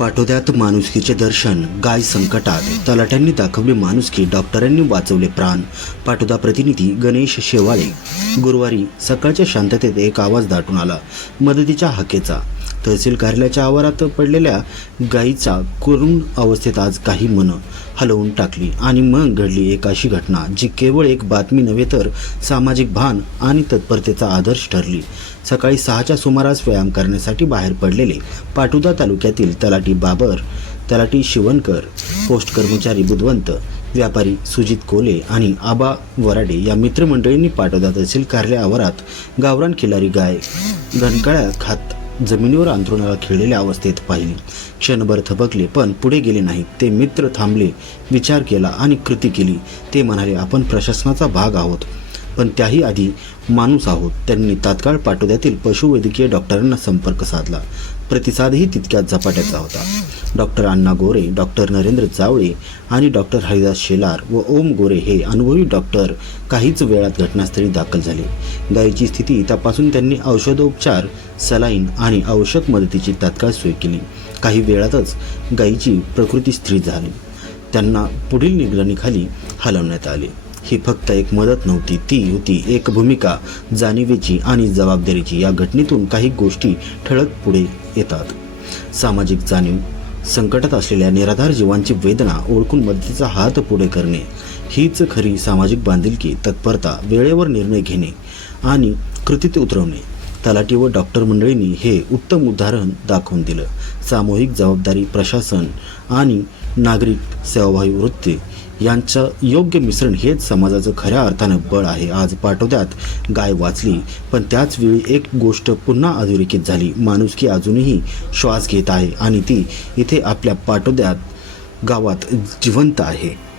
पाठोद्यात माणुसकीचे दर्शन गाय संकटात. तलाट्यांनी दाखवली माणुसकी डॉक्टरांनी वाचवले प्राण. पाठोदा प्रतिनिधी गणेश शेवाळे. गुरुवारी सकाळच्या शांततेत एक आवाज दाटून आला. मदतीच्या हाकेचा. तहसील कार्यालयाच्या आवारात पडलेल्या गायीचा करुण अवस्थेत आज काही मनं हलवून टाकली आणि मग घडली एक अशी घटना जी केवळ एक बातमी नव्हे तर सामाजिक भान आणि तत्परतेचा आदर्श ठरली. सकाळी सहाच्या सुमारास व्यायाम करण्यासाठी बाहेर पडलेले पाटुदा तालुक्यातील तलाठी बाबर तलाठी शिवणकर पोस्ट कर्मचारी बुधवंत व्यापारी सुजित कोले आणि आबा वराडे या मित्रमंडळींनी पाटोदा तहसील कार्यालय आवारात गावरान खिलारी गाय घनकाळ्या खात जमिनीवर अंथरुणाला खिळलेल्या अवस्थेत पाहिले. क्षणभर थबकले पण पुढे गेले नाहीत. ते मित्र थांबले विचार केला आणि कृती केली. ते म्हणाले आपण प्रशासनाचा भाग आहोत. पण त्याही आधी माणूस आहोत. त्यांनी तात्काळ पाटोद्यातील पशुवैद्यकीय डॉक्टरांना संपर्क साधला. प्रतिसादही तितक्याच झपाट्याचा होता. डॉक्टर अण्णा गोरे डॉक्टर नरेंद्र जावळे आणि डॉक्टर हरिदास शेलार व ओम गोरे हे अनुभवी डॉक्टर काहीच वेळात घटनास्थळी दाखल झाले. गायीची स्थिती तपासून त्यांनी औषधोपचार सलाईन आणि औषध मदतीची तात्काळ सोय केली. काही वेळातच गायीची प्रकृती स्थिर झाली. त्यांना पुढील निगराणीखाली हलवण्यात आले. ही फक्त एक मदत नव्हती ती होती एक भूमिका जाणीवेची आणि जबाबदारीची. या घटनेतून काही गोष्टी ठळक पुढे येतात. सामाजिक जाणीव संकटात असलेल्या निराधार जीवांची वेदना ओळखून मदतीचा हात पुढे करणे हीच खरी सामाजिक बांधिलकी तत्परता वेळेवर निर्णय घेणे आणि कृतीत उतरवणे. तलाठी व डॉक्टर मंडळींनी हे उत्तम उदाहरण दाखवून दिलं. सामूहिक जबाबदारी प्रशासन आणि नागरिक सेवाभावी वृत्ती यांचं योग्य मिश्रण हेच समाजाचं खऱ्या अर्थानं बळ आहे आज पाठोद्यात गाय वाचली. पण त्याच वेळी एक गोष्ट पुन्हा अधोरेखित झाली. माणुसकी अजूनही श्वास घेत आहे आणि ती इथे आपल्या पाठोद्यात गावात जिवंत आहे.